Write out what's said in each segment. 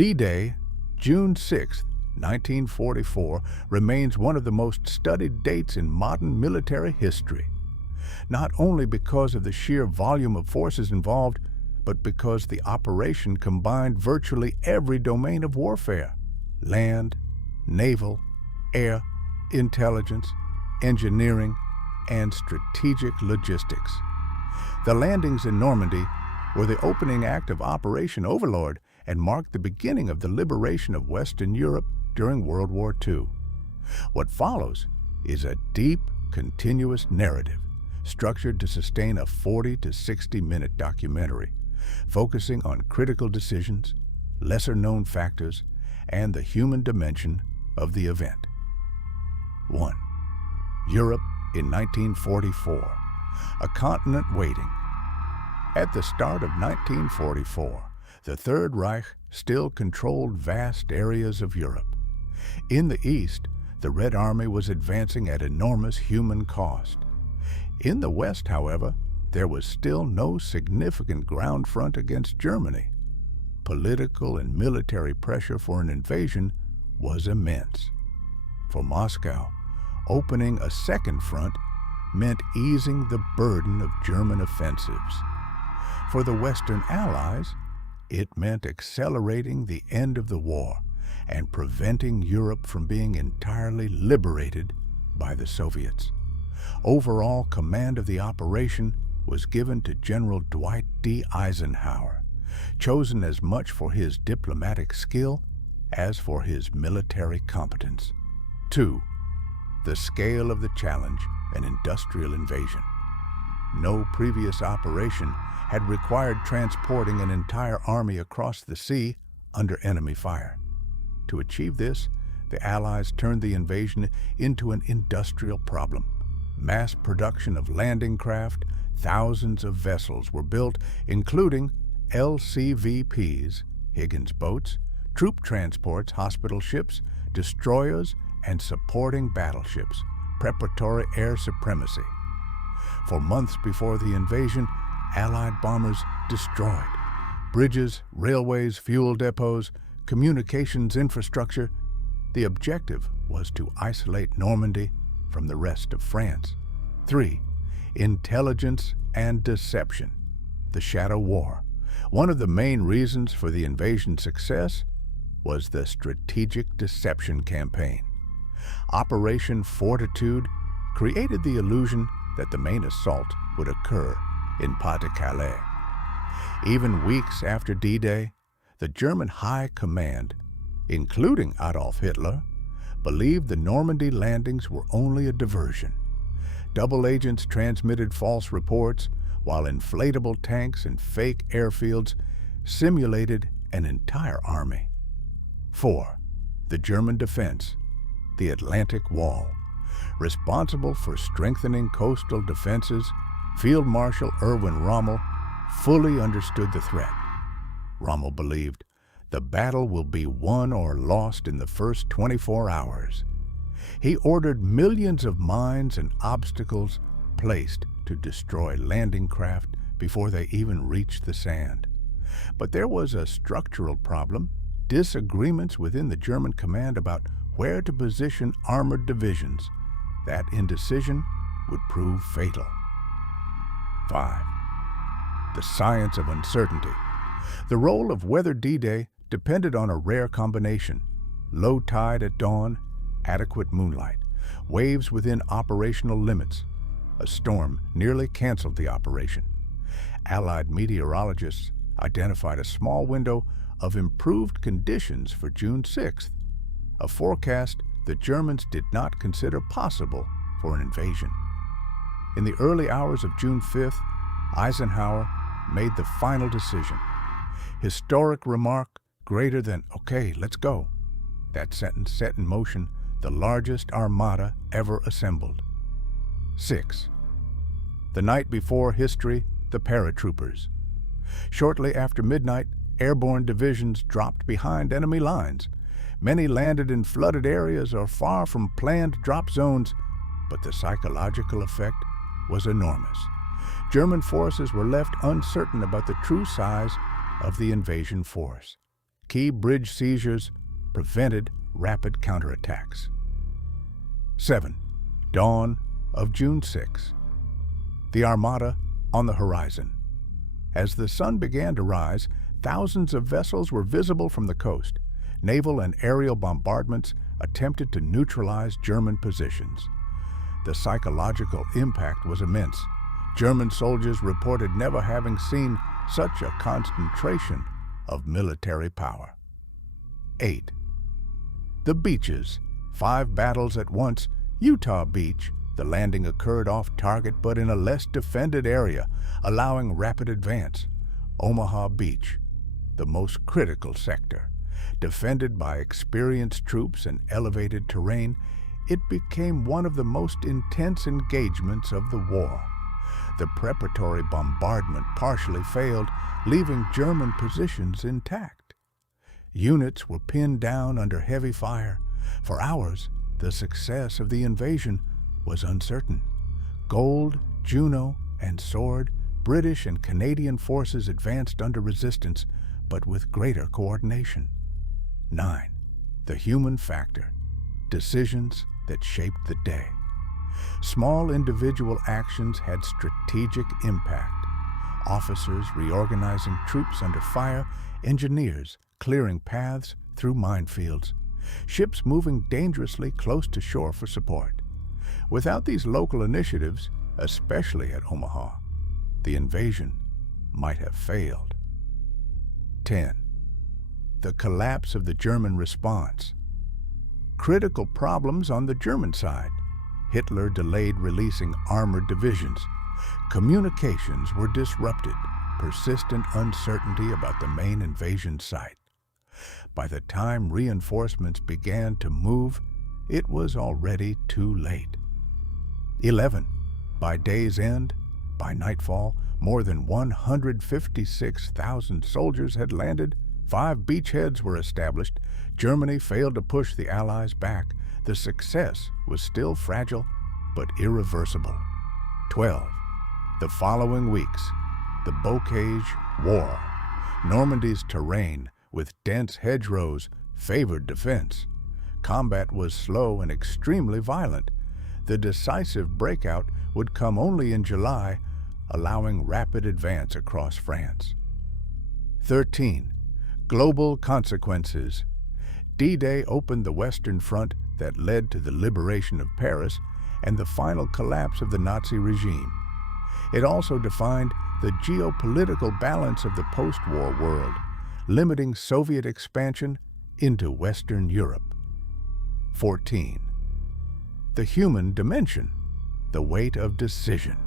D-Day, June 6, 1944, remains one of the most studied dates in modern military history, not only because of the sheer volume of forces involved, but because the operation combined virtually every domain of warfare: land, naval, air, intelligence, engineering, and strategic logistics. The landings in Normandy were the opening act of Operation Overlord and marked the beginning of the liberation of Western Europe during World War II. What follows is a deep, continuous narrative structured to sustain a 40 to 60-minute documentary, focusing on critical decisions, lesser-known factors, and the human dimension of the event. 1. Europe in 1944, a continent waiting. At the start of 1944, the Third Reich still controlled vast areas of Europe. In the east, the Red Army was advancing at enormous human cost. In the west, however, there was still no significant ground front against Germany. Political and military pressure for an invasion was immense. For Moscow, opening a second front meant easing the burden of German offensives. For the Western Allies, it meant accelerating the end of the war and preventing Europe from being entirely liberated by the Soviets. Overall command of the operation was given to General Dwight D. Eisenhower, chosen as much for his diplomatic skill as for his military competence. 2. The scale of the challenge: an industrial invasion. No previous operation had required transporting an entire army across the sea under enemy fire. To achieve this, the Allies turned the invasion into an industrial problem. Mass production of landing craft, thousands of vessels were built, including LCVPs, Higgins boats, troop transports, hospital ships, destroyers, and supporting battleships, preparatory air supremacy. For months before the invasion, Allied bombers destroyed bridges, railways, fuel depots, communications infrastructure. The objective was to isolate Normandy from the rest of France. 3. Intelligence and deception. The Shadow War. One of the main reasons for the invasion's success was the Strategic Deception Campaign. Operation Fortitude created the illusion that the main assault would occur in Pas-de-Calais. Even weeks after D-Day, the German High Command, including Adolf Hitler, believed the Normandy landings were only a diversion. Double agents transmitted false reports, while inflatable tanks and fake airfields simulated an entire army. 4. The German defense, the Atlantic Wall. Responsible for strengthening coastal defenses, Field Marshal Erwin Rommel fully understood the threat. Rommel believed the battle will be won or lost in the first 24 hours. He ordered millions of mines and obstacles placed to destroy landing craft before they even reached the sand. But there was a structural problem: disagreements within the German command about where to position armored divisions. That indecision would prove fatal. 5. The science of uncertainty. The role of weather D-Day depended on a rare combination: low tide at dawn, adequate moonlight, waves within operational limits. A storm nearly canceled the operation. Allied meteorologists identified a small window of improved conditions for June 6th, a forecast the Germans did not consider possible for an invasion. In the early hours of June 5th, Eisenhower made the final decision. Historic remark greater than, "Okay, let's go." That sentence set in motion the largest armada ever assembled. 6. The night before history, the paratroopers. Shortly after midnight, airborne divisions dropped behind enemy lines. Many landed in flooded areas or far from planned drop zones, but the psychological effect was enormous. German forces were left uncertain about the true size of the invasion force. key bridge seizures prevented rapid counterattacks. 7. Dawn of June 6. The Armada on the horizon. As the sun began to rise, thousands of vessels were visible from the coast. Naval and aerial bombardments attempted to neutralize German positions. The psychological impact was immense. German soldiers reported never having seen such a concentration of military power. 8. The beaches. 5 battles at once. Utah Beach. The landing occurred off target but in a less defended area, allowing rapid advance. Omaha Beach, the most critical sector. Defended by experienced troops and elevated terrain, it became one of the most intense engagements of the war. The preparatory bombardment partially failed, leaving German positions intact. Units were pinned down under heavy fire. For hours, the success of the invasion was uncertain. Gold, Juno, and Sword, British and Canadian forces advanced under resistance, but with greater coordination. 9. The human factor. Decisions that shaped the day. Small individual actions had strategic impact. Officers reorganizing troops under fire, engineers clearing paths through minefields, ships moving dangerously close to shore for support. Without these local initiatives, especially at Omaha, the invasion might have failed. 10. The collapse of the German response. Critical problems on the German side. Hitler delayed releasing armored divisions. Communications were disrupted. Persistent uncertainty about the main invasion site. By the time reinforcements began to move, it was already too late. 11. By day's end, by nightfall, more than 156,000 soldiers had landed. 5 beachheads were established. Germany failed to push the Allies back. The success was still fragile, but irreversible. 12. The following weeks, the Bocage War. Normandy's terrain, with dense hedgerows, favored defense. Combat was slow and extremely violent. The decisive breakout would come only in July, allowing rapid advance across France. 13. Global consequences. D-Day opened the Western Front that led to the liberation of Paris and the final collapse of the Nazi regime. It also defined the geopolitical balance of the post-war world, limiting Soviet expansion into Western Europe. 14. The human dimension, the weight of decision.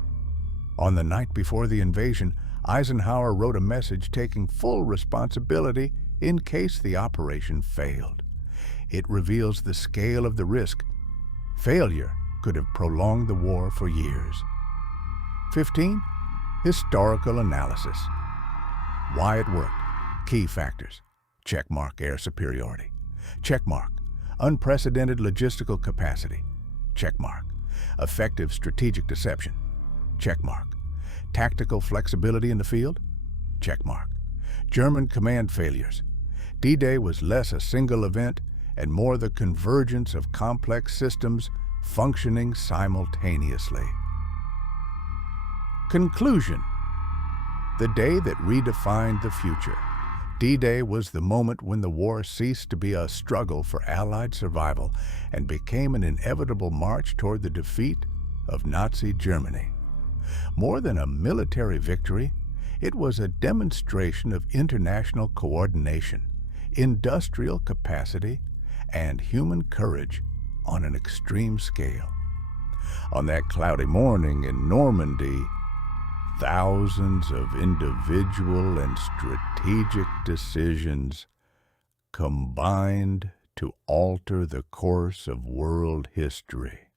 On the night before the invasion, Eisenhower wrote a message taking full responsibility in case the operation failed. It reveals the scale of the risk. Failure could have prolonged the war for years. 15. Historical analysis. Why it worked. Key factors. Checkmark air superiority. Checkmark unprecedented logistical capacity. Checkmark effective strategic deception. Checkmark tactical flexibility in the field. Checkmark German command failures. D-Day was less a single event and more the convergence of complex systems functioning simultaneously. Conclusion. The day that redefined the future. D-Day was the moment when the war ceased to be a struggle for Allied survival and became an inevitable march toward the defeat of Nazi Germany. More than a military victory, it was a demonstration of international coordination, industrial capacity, and human courage on an extreme scale. On that cloudy morning in Normandy, thousands of individual and strategic decisions combined to alter the course of world history.